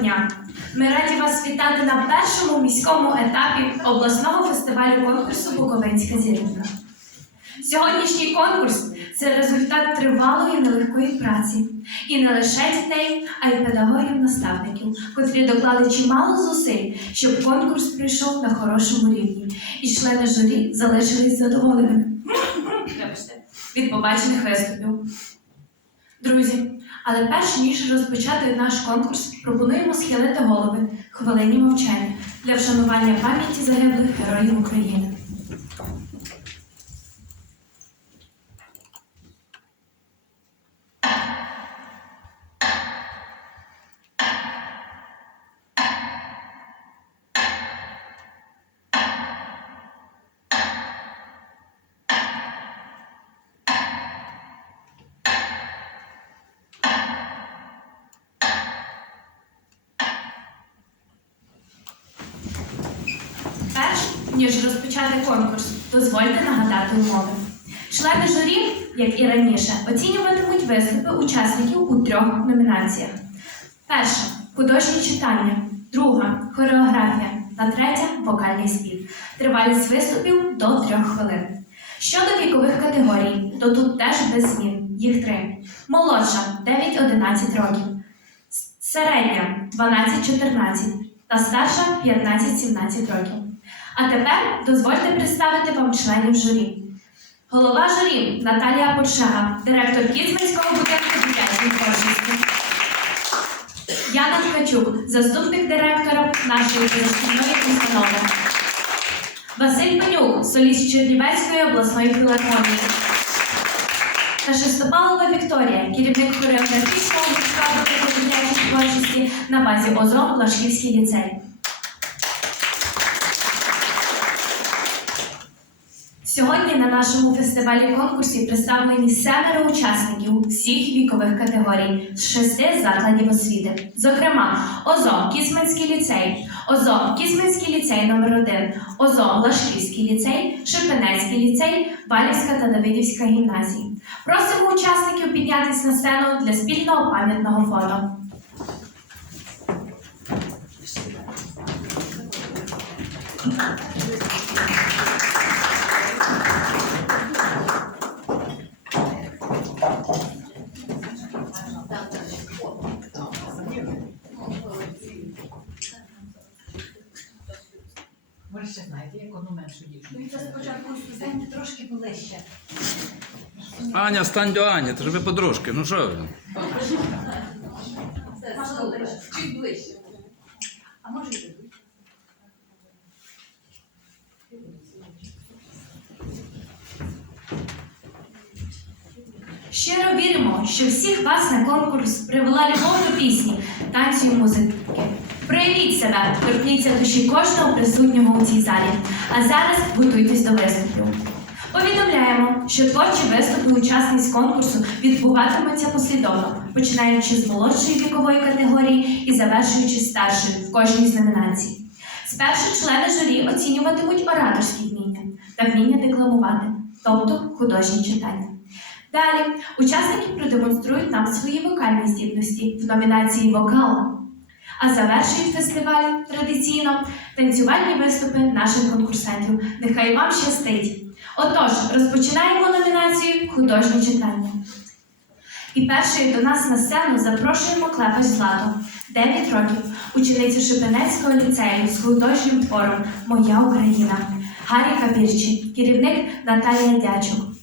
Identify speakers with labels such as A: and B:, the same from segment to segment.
A: Дня! Ми раді вас вітати на першому міському етапі обласного фестивалю конкурсу Буковинська зірка. Сьогоднішній конкурс це результат тривалої нелегкої праці. І не лише дітей, а й педагогів-наставників, котрі доклали чимало зусиль, щоб конкурс прийшов на хорошому рівні, і члени журі залишились задоволеними від побачених виступів. Друзі, але перш ніж розпочати наш конкурс, пропонуємо схилити голови хвилині мовчання для вшанування пам'яті загиблих героїв України. Ніж розпочати конкурс, дозвольте нагадати умови. Члени журі, як і раніше, оцінюватимуть виступи учасників у трьох номінаціях: перша художнє читання, друга хореографія та третя вокальний спів. Тривалість виступів до трьох хвилин. Щодо вікових категорій, то тут теж без змін. Їх три: молодша 9-11 років, середня 12-14 та старша 15-17 років. А тепер дозвольте представити вам членів журі. Голова журі Наталія Подшега, директор Кіцманського будинку дитячої творчості. Яна Ткачук, заступник директора нашої позашкільної установи. Василь Панюк, соліст Чернівецької обласної філармонії. Та Шестопалова Вікторія, керівник хореографічного гуртка будинку дитячої творчості на базі ОЗО Лашківський ліцей. Сьогодні на нашому фестивалі конкурсі представлені семеро учасників всіх вікових категорій з шести закладів освіти. Зокрема, ОЗО Кісменський ліцей, ОЗО Кісменський ліцей номер 1 ОЗО Лашківський ліцей, Шепенецький ліцей, Валівська та Давидівська гімназії. Просимо учасників піднятися на сцену для спільного пам'ятного фото.
B: Ви
C: Аня, стань до Ані, то ж ви подружки, ну що ви?
B: Чуть ближче.
D: А може і?
A: Щиро віримо, що всіх вас на конкурс привела любов до пісні, танцю і музики. Проявіть себе, торкніться душі кожного присутнього у цій залі. А зараз готуйтесь до виступу. Повідомляємо, що творчі виступи учасниць конкурсу відбуватимуться послідовно, починаючи з молодшої вікової категорії і завершуючи старшою в кожній з номінацій. Спершу члени журі оцінюватимуть ораторські вміння та вміння декламувати, тобто художні читання. Далі учасники продемонструють нам свої вокальні здібності в номінації Вокал. А завершують фестиваль традиційно танцювальні виступи наших конкурсантів. Нехай вам щастить! Отож, розпочинаємо номінацію Художнє читання. І першою до нас на сцену запрошуємо Клепаш Злату, 9 років, ученицю Шепенецького ліцею з художнім твором Моя Україна. Гарі Капірчі, керівник Наталія Дячук.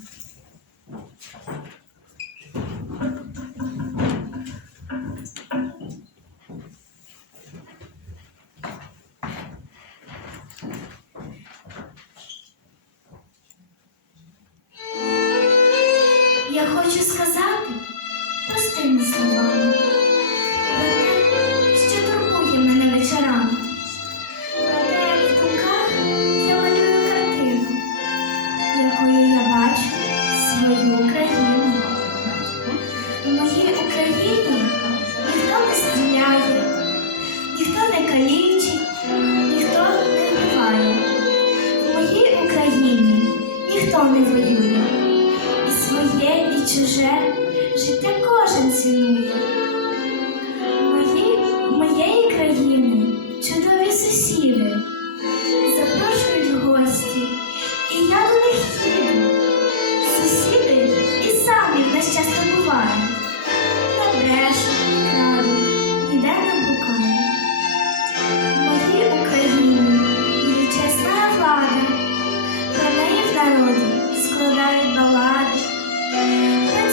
E: Хочу сказати простими словами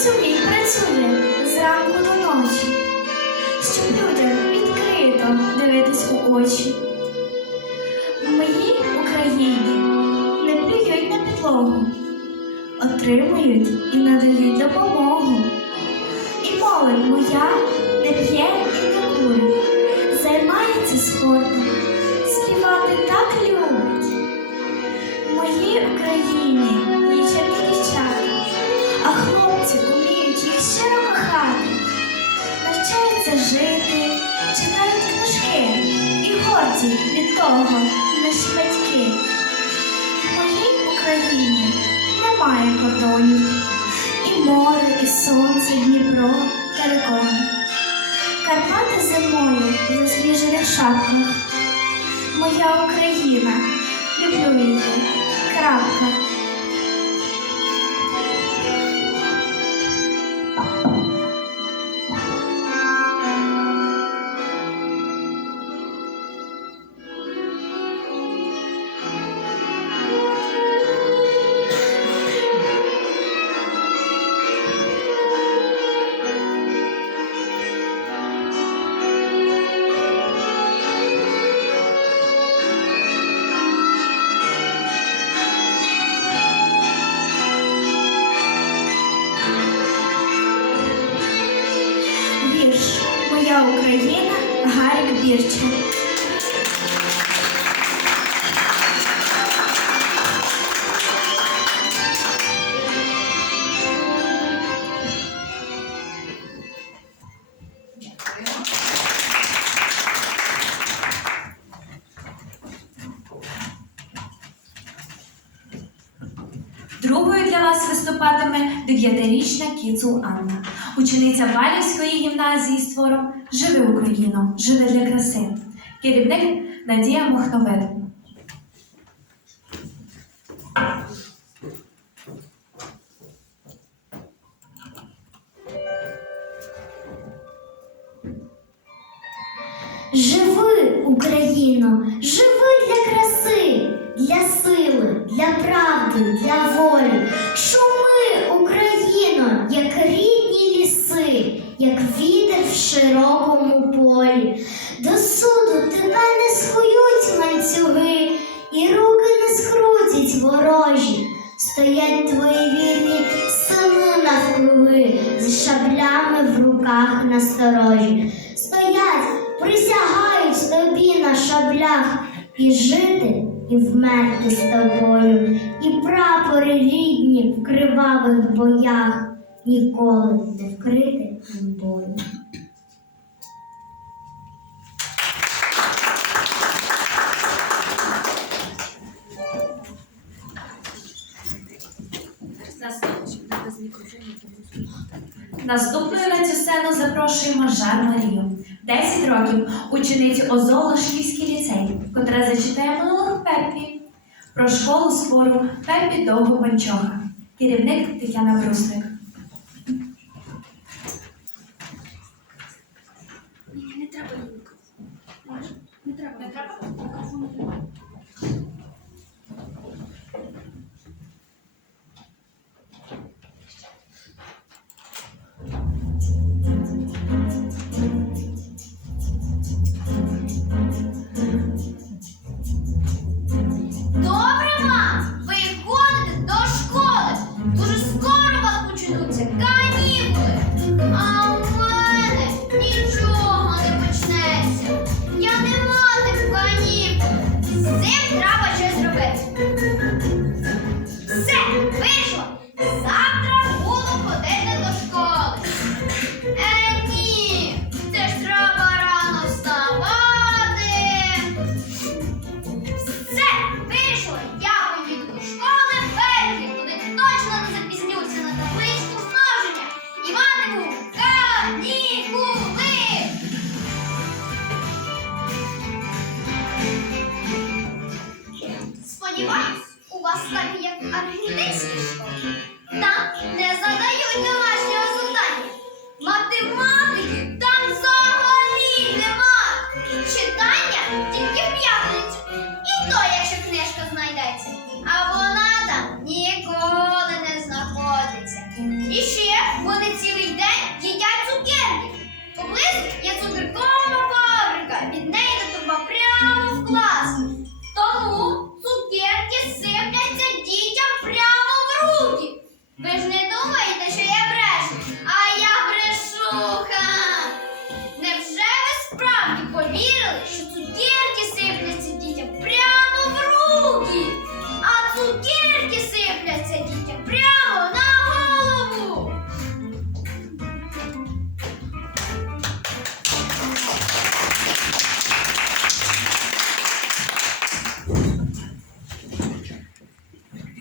E: працює і працює зранку до ночі, щоб людям відкрито дивитись у очі. В моїй Україні не плюють на підлогу, отримують і надають допомогу. І молодь моя не п'є і не курить, займається спортом, співати так любить. В моїй Україні є чарівні дівчата, а хлопці вміють їх щиро кохати, навчаються жити, читають книжки і горді від того наші батьки. В моїй Україні немає кордонів, і море, і сонце, і Дніпро, терикон. Карпати зимою в засніжених шапках. Моя Україна, люблю її. Крапка. Гарік Бірчев.
A: Другою для вас виступатиме дев'ятирічна Кіцул Анна, учениця Валівської гімназії з твором Живи Україно, живи для краси. Керівник Надія Мохновед.
E: Живи, Україно, живи для краси, для сили, для правди, для волі. Шуми, Україно, як рідні ліси, як вітер в широкому полі. До суду тебе не схують ланцюги, і руки не скрутять ворожі. Стоять твої вірні сини навкруги, з шаблями в руках насторожі. Стоять, присягають тобі на шаблях і жити, і вмерти з тобою, і прапори рідні в кривавих боях ніколи не вкрити бою.
A: Наступною на цю сцену запрошуємо Жар Марію. 10 років ученицю Озолошківський ліцей, котра зачитає монолог Пеппі про школу спору Пеппі Довго Панчоха. Керівник Тетяна Брусник.
E: Добре, Вони цілий день їдять цукерки. Поблизу є цукеркова фабрика. Від неї до турба прямо в клас. Тому цукерки сипляться дітям прямо в руки. Ви ж не думаєте, що я брешу, а я брешуха. Невже ви справді повірили, що цукерки